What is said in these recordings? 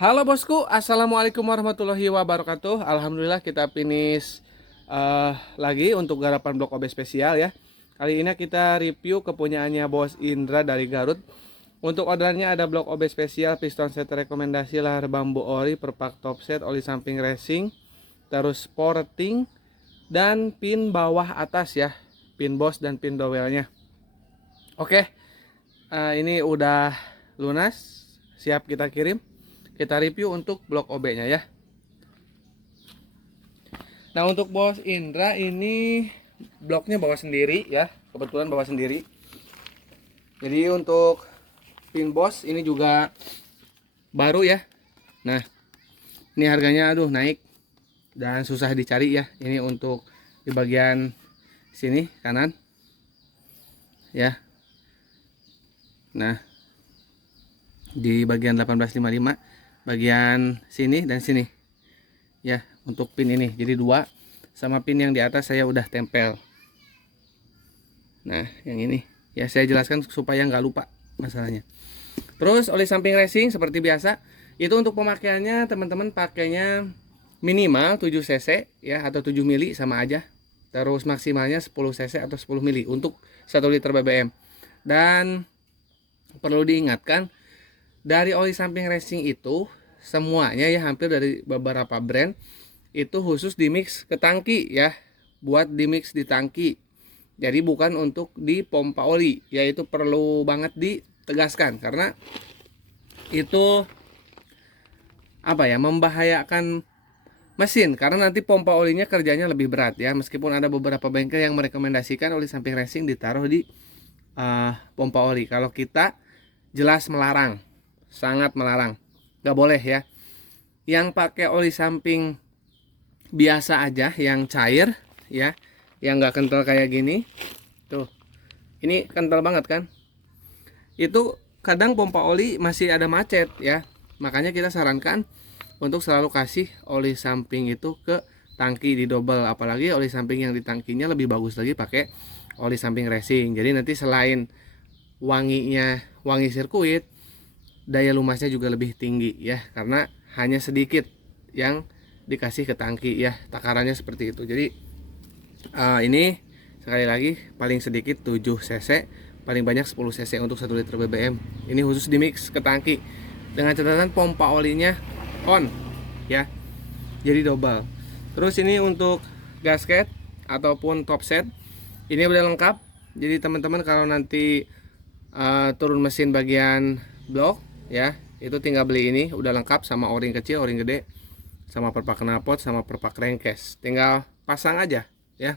Halo bosku, assalamualaikum warahmatullahi wabarakatuh. Alhamdulillah kita finish lagi untuk garapan blok OB spesial ya. Kali ini kita review kepunyaannya Bos Indra dari Garut. Untuk orderannya ada blok OB spesial, piston set rekomendasi, lahar bambu ori, perpak top set, oli samping racing, terus sporting, dan pin bawah atas ya, pin bos dan pin dowelnya. Oke, ini udah lunas, siap kita kirim. Kita review untuk blok OB-nya ya. Nah, untuk Bos Indra ini bloknya bawa sendiri ya. Kebetulan bawa sendiri. Jadi untuk pin bos ini juga baru ya. Nah, ini harganya aduh naik dan susah dicari ya. Ini untuk di bagian sini kanan. Ya. Nah, di bagian 1855 bagian sini dan sini ya untuk pin ini, jadi dua, sama pin yang di atas saya udah tempel. Nah yang ini ya saya jelaskan supaya nggak lupa masalahnya. Terus oli samping racing seperti biasa, itu untuk pemakaiannya teman-teman pakainya minimal 7 cc ya, atau 7 mili sama aja. Terus maksimalnya 10 cc atau 10 mili untuk 1 liter BBM. Dan perlu diingatkan, dari oli samping racing itu semuanya ya, hampir dari beberapa brand itu khusus di mix ke tangki ya, buat di mix di tangki. Jadi bukan untuk di pompa oli, yaitu perlu banget ditegaskan karena itu apa ya, membahayakan mesin karena nanti pompa olinya kerjanya lebih berat ya. Meskipun ada beberapa bengkel yang merekomendasikan oli samping racing ditaruh di pompa oli, kalau kita jelas melarang, sangat melarang, nggak boleh ya. Yang pakai oli samping biasa aja, yang cair ya, yang nggak kental kayak gini tuh, ini kental banget kan, itu kadang pompa oli masih ada macet ya. Makanya kita sarankan untuk selalu kasih oli samping itu ke tangki di double, apalagi oli samping yang di tangkinya lebih bagus lagi pakai oli samping racing. Jadi nanti selain wanginya, wangi sirkuit, daya lumasnya juga lebih tinggi ya, karena hanya sedikit yang dikasih ke tangki ya, takarannya seperti itu. Jadi ini sekali lagi paling sedikit 7 cc, paling banyak 10 cc untuk 1 liter BBM. Ini khusus di mix ke tangki dengan catatan pompa olinya on ya, jadi double. Terus ini untuk gasket ataupun top set ini udah lengkap. Jadi teman-teman kalau nanti turun mesin bagian blok ya, itu tinggal beli ini, udah lengkap sama o-ring kecil, o-ring gede, sama perpak knalpot, sama perpak crankcase, tinggal pasang aja ya.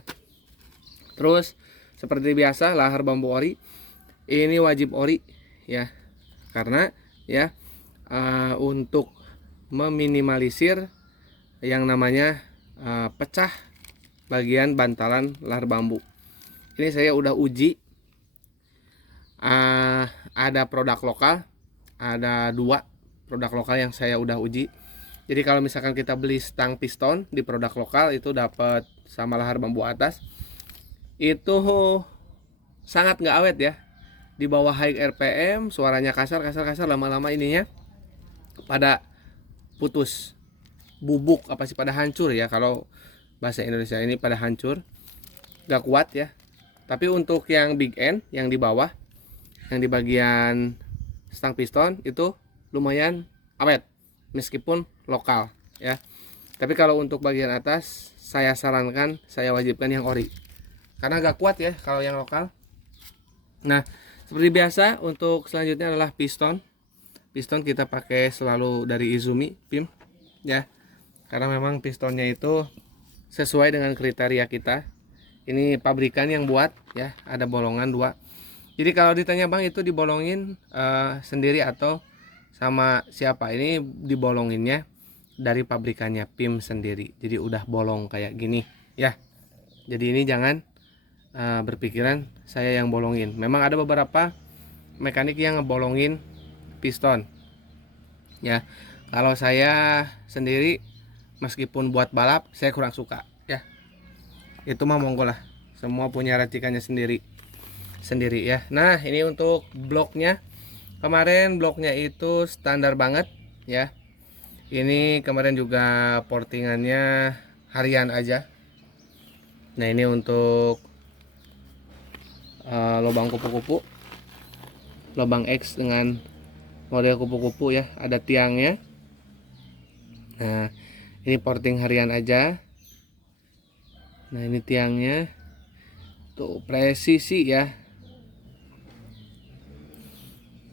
Terus seperti biasa lahar bambu ori ini wajib ori ya, karena ya untuk meminimalisir yang namanya pecah bagian bantalan lahar bambu. Ini saya udah uji, ada produk lokal, ada 2 produk lokal yang saya udah uji. Jadi kalau misalkan kita beli stang piston di produk lokal itu dapat sama lahar bambu atas, itu sangat nggak awet ya. Di bawah high RPM suaranya kasar, lama-lama ininya pada putus, bubuk apa sih, pada hancur ya, kalau bahasa Indonesia ini pada hancur, nggak kuat ya. Tapi untuk yang big end, yang di bawah, yang di bagian stang piston itu lumayan awet meskipun lokal ya. Tapi kalau untuk bagian atas saya sarankan, saya wajibkan yang ori karena agak kuat ya kalau yang lokal. Nah seperti biasa untuk selanjutnya adalah piston. Piston kita pakai selalu dari Izumi PIM ya, karena memang pistonnya itu sesuai dengan kriteria kita. Ini pabrikan yang buat ya, ada bolongan 2. Jadi kalau ditanya bang itu dibolongin sendiri atau sama siapa, ini dibolonginnya dari pabrikannya PIM sendiri. Jadi udah bolong kayak gini ya. Jadi ini jangan berpikiran saya yang bolongin. Memang ada beberapa mekanik yang ngebolongin piston ya. Kalau saya sendiri meskipun buat balap saya kurang suka ya. Itu mah monggo lah, semua punya racikannya sendiri ya. Nah ini untuk bloknya, kemarin bloknya itu standar banget ya, Ini kemarin juga portingannya harian aja. Nah ini untuk lubang kupu-kupu, lubang X dengan model kupu-kupu ya, ada tiangnya. Nah ini porting harian aja. Nah ini tiangnya tuh, presisi ya.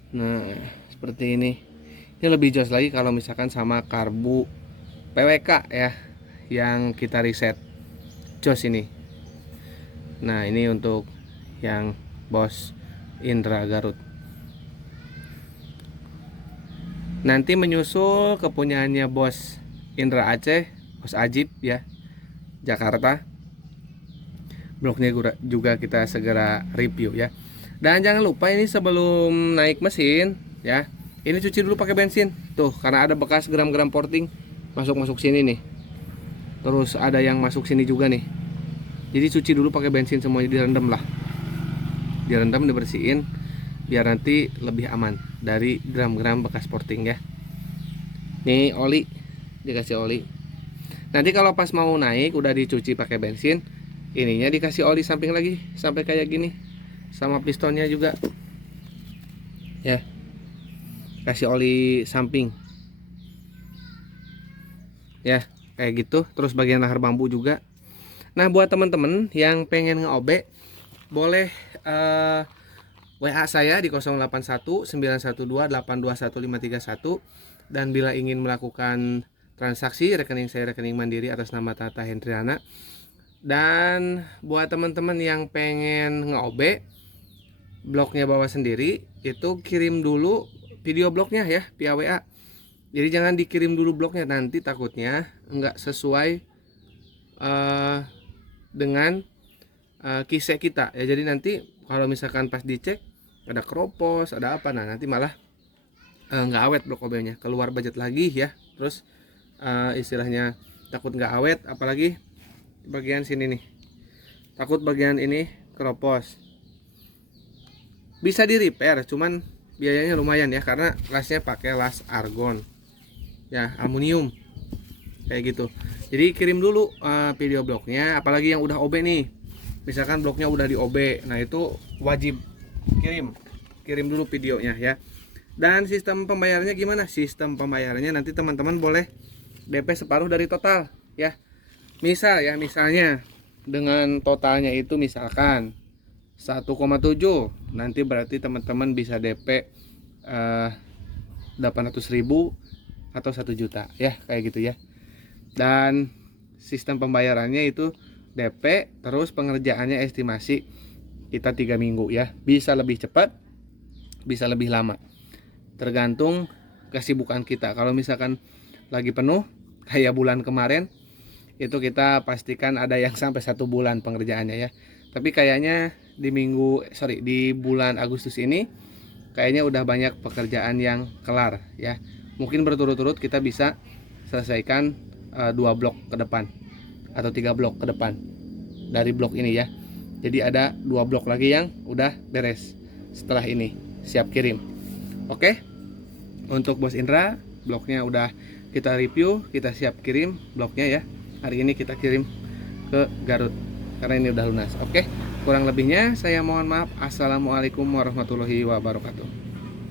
Nah seperti ini. Ini lebih jos lagi kalau misalkan sama karbu PWK ya, yang kita riset. Jos ini. Nah ini untuk yang Bos Indra Garut. Nanti menyusul kepunyaannya Bos Indra Aceh, Bos Ajib ya, Jakarta. Bloknya juga kita segera review ya. Dan jangan lupa ini sebelum naik mesin ya, ini cuci dulu pakai bensin. Tuh, karena ada bekas gram-gram porting masuk sini nih. Terus ada yang masuk sini juga nih. Jadi cuci dulu pakai bensin semuanya, direndam lah. Direndam, dibersihin biar nanti lebih aman dari gram-gram bekas porting ya. Nih oli, dikasih oli. Nanti kalau pas mau naik udah dicuci pakai bensin, ininya dikasih oli samping lagi sampai kayak gini. Sama pistonnya juga. Ya. Kasih oli samping. Ya, kayak gitu. Terus bagian lahar bambu juga. Nah, buat teman-teman yang pengen nge-OB, boleh WA saya di 081 912 821 531. Dan bila ingin melakukan transaksi, rekening saya rekening Mandiri atas nama Tata Hendriana. Dan buat teman-teman yang pengen nge-OB, blognya bawa sendiri, itu kirim dulu video blognya ya via WA. Jadi jangan dikirim dulu blognya, nanti takutnya nggak sesuai dengan kisah kita ya. Jadi nanti kalau misalkan pas dicek ada kropos, ada apa, nah nanti malah nggak awet blog OB-nya, keluar budget lagi ya. Terus istilahnya takut nggak awet, apalagi bagian sini nih, takut bagian ini kropos. Bisa di repair, cuman biayanya lumayan ya, karena lasnya pakai las argon ya, aluminium kayak gitu. Jadi kirim dulu video blognya, apalagi yang udah OB nih, misalkan blognya udah di OB, nah itu wajib kirim dulu videonya ya. Dan sistem pembayarannya gimana? Sistem pembayarannya nanti teman-teman boleh DP separuh dari total ya. Misalnya dengan totalnya itu misalkan 1,7, nanti berarti teman-teman bisa DP 800.000 atau 1 juta ya, kayak gitu ya. Dan sistem pembayarannya itu DP, terus pengerjaannya estimasi kita 3 minggu ya. Bisa lebih cepat, bisa lebih lama, tergantung kesibukan kita. Kalau misalkan lagi penuh kayak bulan kemarin, itu kita pastikan ada yang sampai 1 bulan pengerjaannya ya. Tapi kayaknya di bulan Agustus ini kayaknya udah banyak pekerjaan yang kelar ya. Mungkin berturut-turut kita bisa selesaikan 2 blok ke depan atau 3 blok ke depan dari blok ini ya. Jadi ada 2 blok lagi yang udah beres setelah ini, siap kirim. Oke, untuk Bos Indra, bloknya udah kita review, kita siap kirim bloknya ya. Hari ini kita kirim ke Garut karena ini udah lunas. Oke, kurang lebihnya saya mohon maaf. Assalamualaikum warahmatullahi wabarakatuh.